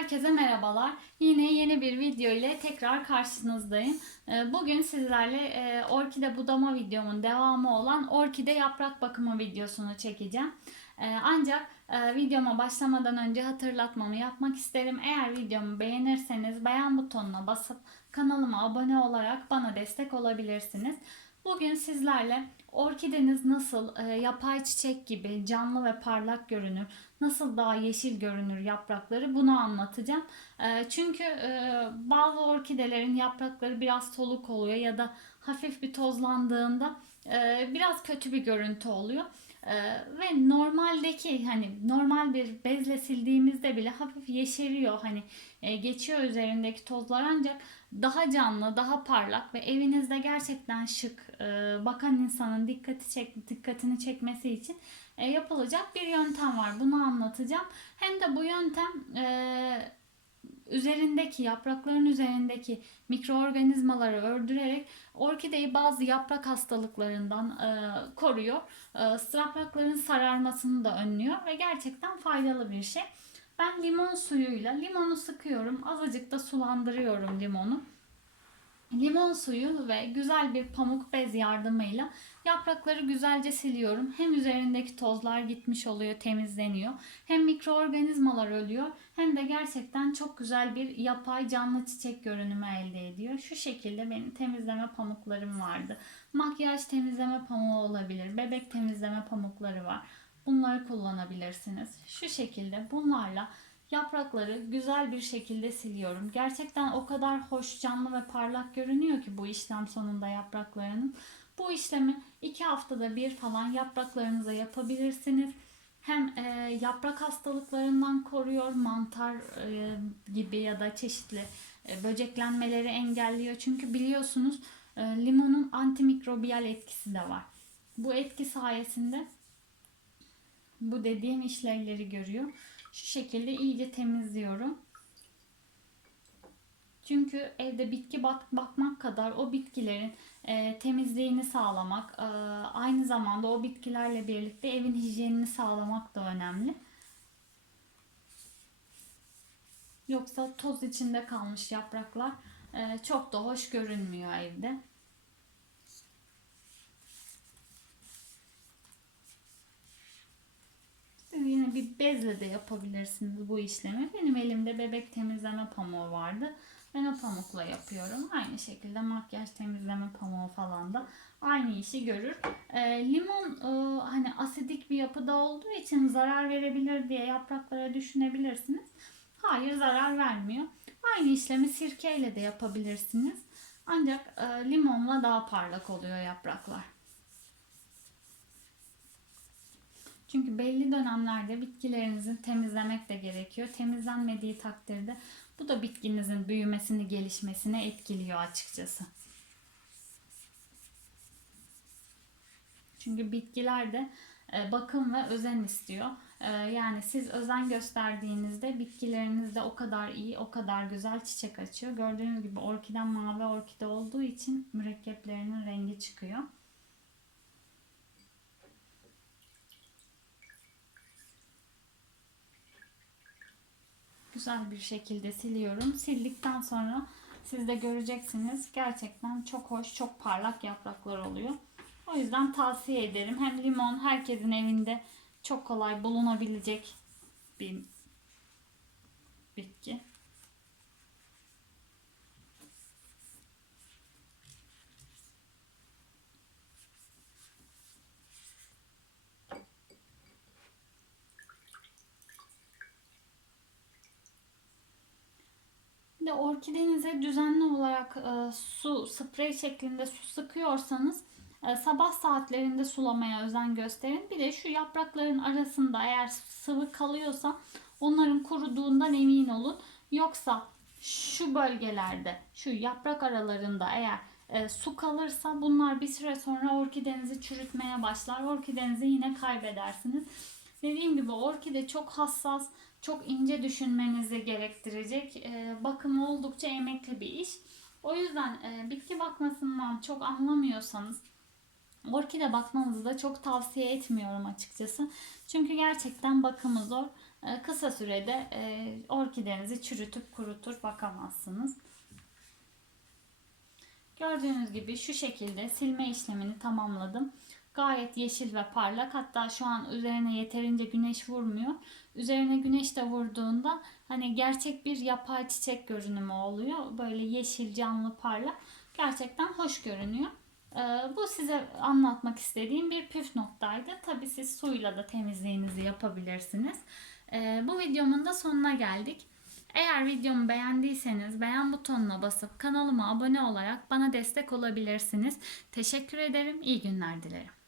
Herkese merhabalar. Yine yeni bir video ile tekrar karşınızdayım. Ee, Bugün sizlerle e, orkide budama videomun devamı olan orkide yaprak bakımı videosunu çekeceğim. Ee, Ancak e, videoma başlamadan önce hatırlatmamı yapmak isterim. Eğer videomu beğenirseniz beğen butonuna basıp kanalıma abone olarak bana destek olabilirsiniz. Bugün sizlerle orkideniz nasıl e, yapay çiçek gibi canlı ve parlak görünür, nasıl daha yeşil görünür yaprakları bunu anlatacağım. E, çünkü e, bazı orkidelerin yaprakları biraz soluk oluyor ya da hafif bir tozlandığında e, biraz kötü bir görüntü oluyor. E, ve normaldeki hani normal bir bezle sildiğimizde bile hafif yeşeriyor hani e, geçiyor üzerindeki tozlar ancak daha canlı, daha parlak ve evinizde gerçekten şık, e, bakan insanın dikkati çek, dikkatini çekmesi için e, yapılacak bir yöntem var. Bunu anlatacağım. Hem de bu yöntem e, üzerindeki yaprakların üzerindeki mikroorganizmaları öldürerek orkideyi bazı yaprak hastalıklarından e, koruyor. E, yaprakların sararmasını da önlüyor ve gerçekten faydalı bir şey. Ben limon suyuyla limonu sıkıyorum. Azıcık da sulandırıyorum limonu. Limon suyu ve güzel bir pamuk bez yardımıyla yaprakları güzelce siliyorum. Hem üzerindeki tozlar gitmiş oluyor, temizleniyor. Hem mikroorganizmalar ölüyor hem de gerçekten çok güzel bir yapay canlı çiçek görünümü elde ediyor. Şu şekilde benim temizleme pamuklarım vardı. Makyaj temizleme pamuğu olabilir, bebek temizleme pamukları var. Bunları kullanabilirsiniz. Şu şekilde bunlarla yaprakları güzel bir şekilde siliyorum. Gerçekten o kadar hoş, canlı ve parlak görünüyor ki bu işlem sonunda yapraklarının. Bu işlemi iki haftada bir falan yapraklarınıza yapabilirsiniz. Hem e, yaprak hastalıklarından koruyor, mantar e, gibi ya da çeşitli e, böceklenmeleri engelliyor. Çünkü biliyorsunuz e, limonun antimikrobiyal etkisi de var. Bu etki sayesinde bu dediğim işlevleri görüyor. Şu şekilde iyice temizliyorum. Çünkü evde bitki bak bakmak kadar o bitkilerin e, temizliğini sağlamak, e, aynı zamanda o bitkilerle birlikte evin hijyenini sağlamak da önemli. Yoksa toz içinde kalmış yapraklar e, çok da hoş görünmüyor evde. Siz yine bir bezle de yapabilirsiniz bu işlemi. Benim elimde bebek temizleme pamuğu vardı. Ben o pamukla yapıyorum. Aynı şekilde makyaj temizleme pamuğu falan da aynı işi görür. E, limon e, hani asidik bir yapıda olduğu için zarar verebilir diye yapraklara düşünebilirsiniz. Hayır zarar vermiyor. Aynı işlemi sirkeyle de yapabilirsiniz. Ancak e, limonla daha parlak oluyor yapraklar. Çünkü belli dönemlerde bitkilerinizi temizlemek de gerekiyor. Temizlenmediği takdirde bu da bitkinizin büyümesini, gelişmesini etkiliyor açıkçası. Çünkü bitkiler de e, bakım ve özen istiyor. E, yani siz özen gösterdiğinizde bitkileriniz de o kadar iyi, o kadar güzel çiçek açıyor. Gördüğünüz gibi orkiden mavi orkide olduğu için mürekkeplerinin rengi çıkıyor. Güzel bir şekilde siliyorum. Sildikten sonra siz de göreceksiniz. Gerçekten çok hoş, çok parlak yapraklar oluyor. O yüzden tavsiye ederim. Hem limon herkesin evinde çok kolay bulunabilecek bir bitki. De orkidenize düzenli olarak e, su, sprey şeklinde su sıkıyorsanız e, sabah saatlerinde sulamaya özen gösterin. Bir de şu yaprakların arasında eğer sıvı kalıyorsa onların kuruduğundan emin olun. Yoksa şu bölgelerde, şu yaprak aralarında eğer e, su kalırsa bunlar bir süre sonra orkidenizi çürütmeye başlar. Orkidenizi yine kaybedersiniz. Dediğim gibi orkide çok hassas, çok ince düşünmenizi gerektirecek. E, bakımı oldukça emekli bir iş. O yüzden e, bitki bakmasından çok anlamıyorsanız orkide bakmanızı da çok tavsiye etmiyorum açıkçası. Çünkü gerçekten bakımı zor. e, kısa sürede e, orkidenizi çürütüp kurutur bakamazsınız. Gördüğünüz gibi şu şekilde silme işlemini tamamladım. Gayet yeşil ve parlak. Hatta şu an üzerine yeterince güneş vurmuyor. Üzerine güneş de vurduğunda hani gerçek bir yapay çiçek görünümü oluyor. Böyle yeşil, canlı, parlak. Gerçekten hoş görünüyor. Ee, bu size anlatmak istediğim bir püf noktaydı. Tabi siz suyla da temizliğinizi yapabilirsiniz. Ee, bu videomun da sonuna geldik. Eğer videomu beğendiyseniz beğen butonuna basıp kanalıma abone olarak bana destek olabilirsiniz. Teşekkür ederim. İyi günler dilerim.